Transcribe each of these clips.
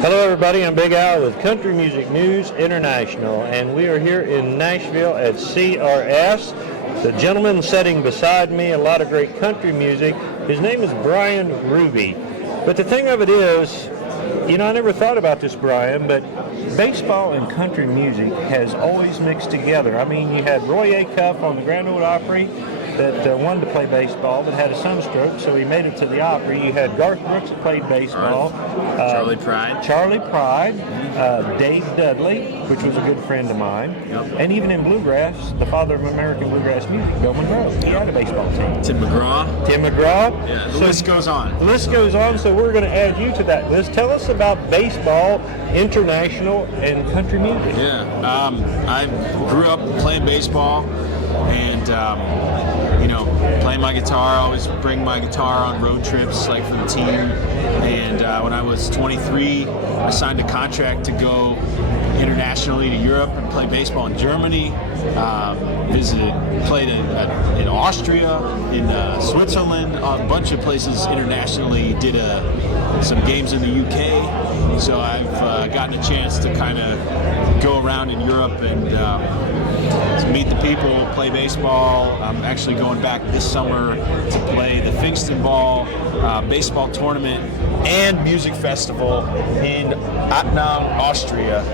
Hello everybody, I'm Big Al with Country Music News International, and we are here in Nashville at CRS. The gentleman sitting beside me, a lot of great country music, his name is Bryan Ruby. But the thing of it is, I never thought about this, Bryan, but baseball and country music has always mixed together. I mean, you had Roy Acuff on the Grand Ole Opry that wanted to play baseball but had a sunstroke, so he made it to the Opry. You had Garth Brooks that played baseball. Charlie Pride. Dave Dudley, which was a good friend of mine. Yep. And even in Bluegrass, the father of American Bluegrass music, Bill Monroe. He had a baseball team. Tim McGraw. Yeah, the list goes on. The list goes on, so we're going to add you to that list. Tell us about baseball, international, and country music. I grew up playing baseball and, playing my guitar. I always bring my guitar on road trips, like for the team. And when I was 23, I signed a contract to go internationally to Europe and play baseball in Germany. Played in Austria, in Switzerland, a bunch of places internationally. Did some games in the UK. So I've gotten a chance to kind of go around in Europe and meet the people, play baseball. I'm actually going back this summer to play the Pfingsten Ball baseball tournament and music festival in Attnang, Austria.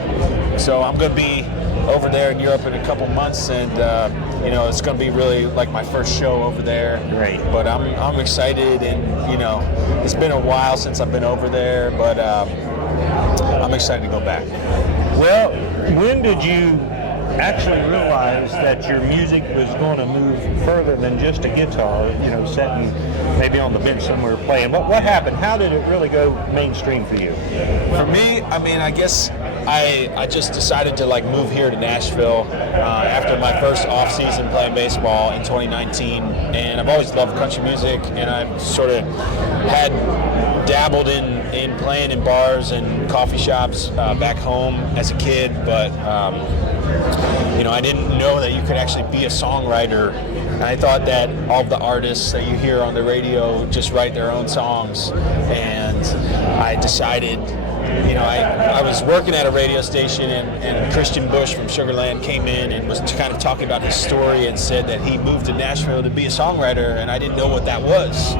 So I'm going to be over there in Europe in a couple months, and it's going to be really like my first show over there. Great. But I'm excited, and it's been a while since I've been over there, but I'm excited to go back. Well, when did you actually realize that your music was going to move further than just a guitar, sitting maybe on the bench somewhere playing? What happened? How did it really go mainstream for you? For me, I guess I just decided to move here to Nashville after my first off season playing baseball in 2019, and I've always loved country music, and I've sort of had dabbled in playing in bars and coffee shops back home as a kid, but I didn't know that you could actually be a songwriter. And I thought that all the artists that you hear on the radio just write their own songs, and I decided, I was working at a radio station, and Christian Bush from Sugarland came in and was kind of talking about his story and said that he moved to Nashville to be a songwriter, and I didn't know what that was.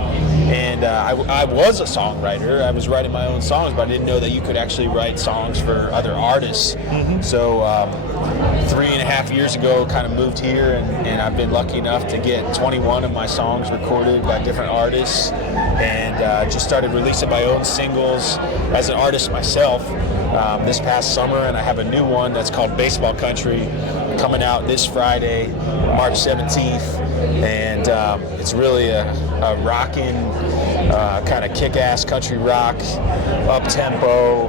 And I was a songwriter. I was writing my own songs, but I didn't know that you could actually write songs for other artists. Mm-hmm. So 3.5 years ago, kind of moved here, and I've been lucky enough to get 21 of my songs recorded by different artists, and just started releasing my own singles as an artist myself this past summer, and I have a new one that's called Baseball Country coming out this Friday, March 17th, and it's really a rockin', kind of kick-ass country rock, up-tempo,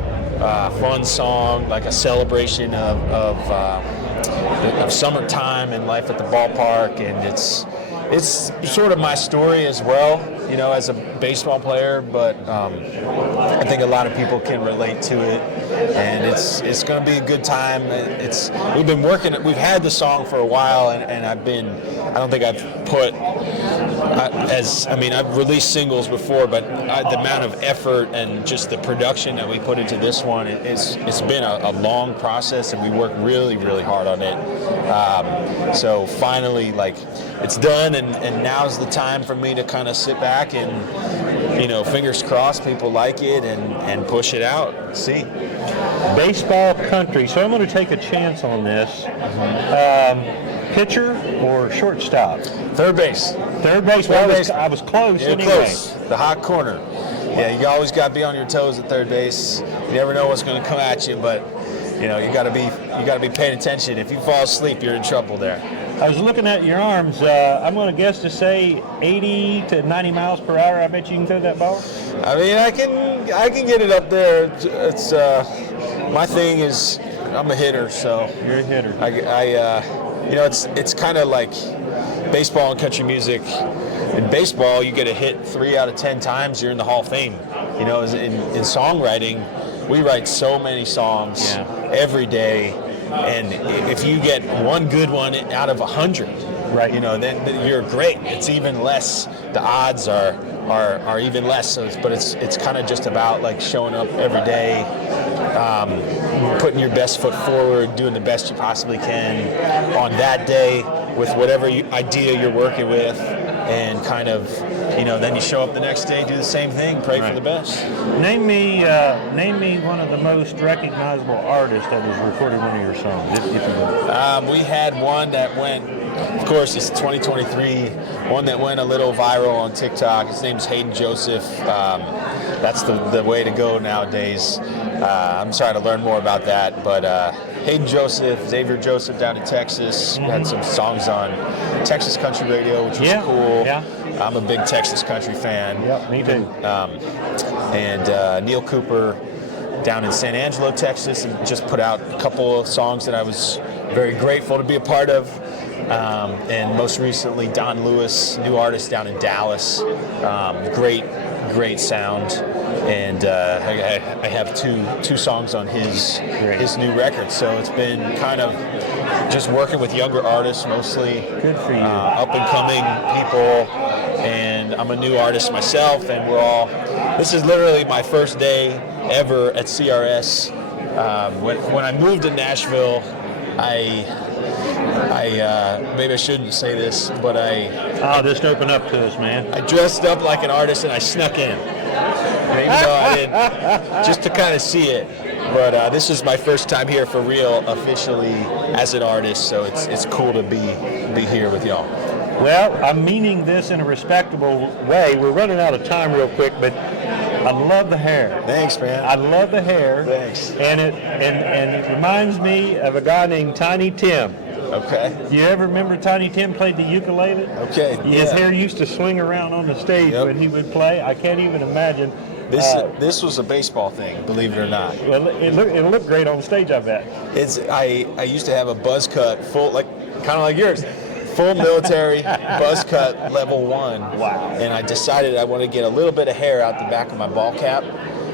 fun song, like a celebration of summertime and life at the ballpark, and it's sort of my story as well, as a baseball player, but I think a lot of people can relate to it, and it's going to be a good time. We've had the song for a while, and I don't think I've put I've released singles before, but the amount of effort and just the production that we put into this one, it's been a long process, and we worked really, really hard on it. So finally, it's done, and now's the time for me to kind of sit back and, fingers crossed people like it and push it out. See. Baseball country. So I'm going to take a chance on this. Pitcher or shortstop? Third base. Third base. Well, I was close. You're anyway. Close. The hot corner. Yeah, you always got to be on your toes at third base. You never know what's going to come at you, but you got to be paying attention. If you fall asleep, you're in trouble there. I was looking at your arms. I'm going to guess to say 80 to 90 miles per hour. I bet you can throw that ball. I can get it up there. It's my thing is I'm a hitter, so you're a hitter. It's kind of like baseball and country music. In baseball, you get a hit 3 out of 10 times, you're in the Hall of Fame. In songwriting, we write so many songs every day, and if you get one good one out of 100, right? Then you're great. It's even less. The odds are even less. But it's kind of just about showing up every day, putting your best foot forward, doing the best you possibly can on that day with whatever idea you're working with, and kind of, then you show up the next day, do the same thing, pray for the best. Name me one of the most recognizable artists that has recorded one of your songs, if you will. We had one that went, of course, it's 2023, one that went a little viral on TikTok. His name's Hayden Joseph. That's the way to go nowadays. I'm trying to learn more about that, but Hayden Joseph, Xavier Joseph down in Texas, had some songs on Texas Country Radio, which was cool. Yeah. I'm a big Texas country fan. Yep, me too. And Neil Cooper down in San Angelo, Texas, and just put out a couple of songs that I was very grateful to be a part of. And most recently, Don Lewis, new artist down in Dallas. Great sound. And I have two songs on his new record. So it's been kind of just working with younger artists mostly. Good for you. Up and coming people. And I'm a new artist myself, and this is literally my first day ever at CRS. When I moved to Nashville, I maybe I shouldn't say this, but just open up to us, man. I dressed up like an artist and I snuck in, even though I didn't, just to kind of see it. But this is my first time here for real, officially as an artist, so it's cool to be here with y'all. Well, I'm meaning this in a respectable way. We're running out of time real quick, but I love the hair. Thanks, man. I love the hair. Thanks. And it reminds me of a guy named Tiny Tim. Okay. You ever remember Tiny Tim played the ukulele? Okay. His hair used to swing around on the stage when he would play. I can't even imagine. This was a baseball thing, believe it or not. Well, it looked great on stage, I bet. I used to have a buzz cut, kind of like yours. Full military buzz cut level 1. Wow. And I decided I want to get a little bit of hair out the back of my ball cap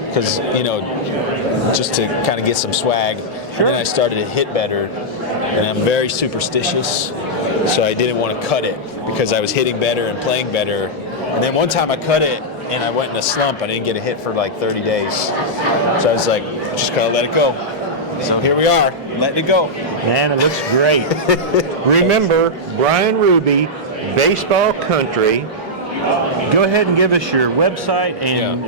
because, just to kind of get some swag. Sure. And then I started to hit better, and I'm very superstitious, so I didn't want to cut it because I was hitting better and playing better. And then one time I cut it, and I went in a slump. I didn't get a hit for like 30 days. So I was like, just gotta let it go. So here we are, letting it go. Man, it looks great. Remember, Bryan Ruby, Baseball Country. Go ahead and give us your website and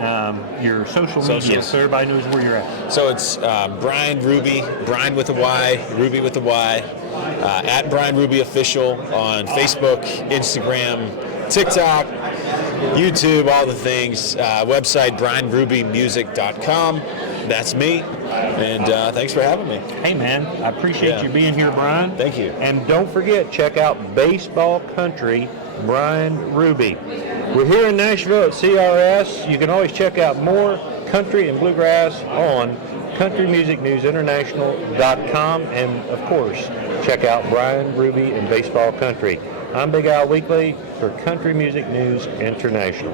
your social media so everybody knows where you're at. So it's Bryan Ruby, Bryan with a Y, Ruby with a Y, at Bryan Ruby Official on Facebook, Instagram, TikTok, YouTube, all the things. Website, BryanRubyMusic.com. That's me. And thanks for having me. Hey, man, I appreciate you being here, Bryan. Thank you. And don't forget, check out Baseball Country, Bryan Ruby. We're here in Nashville at CRS. You can always check out more country and bluegrass on countrymusicnewsinternational.com. And, of course, check out Bryan Ruby and Baseball Country. I'm Big Al Weekley for Country Music News International.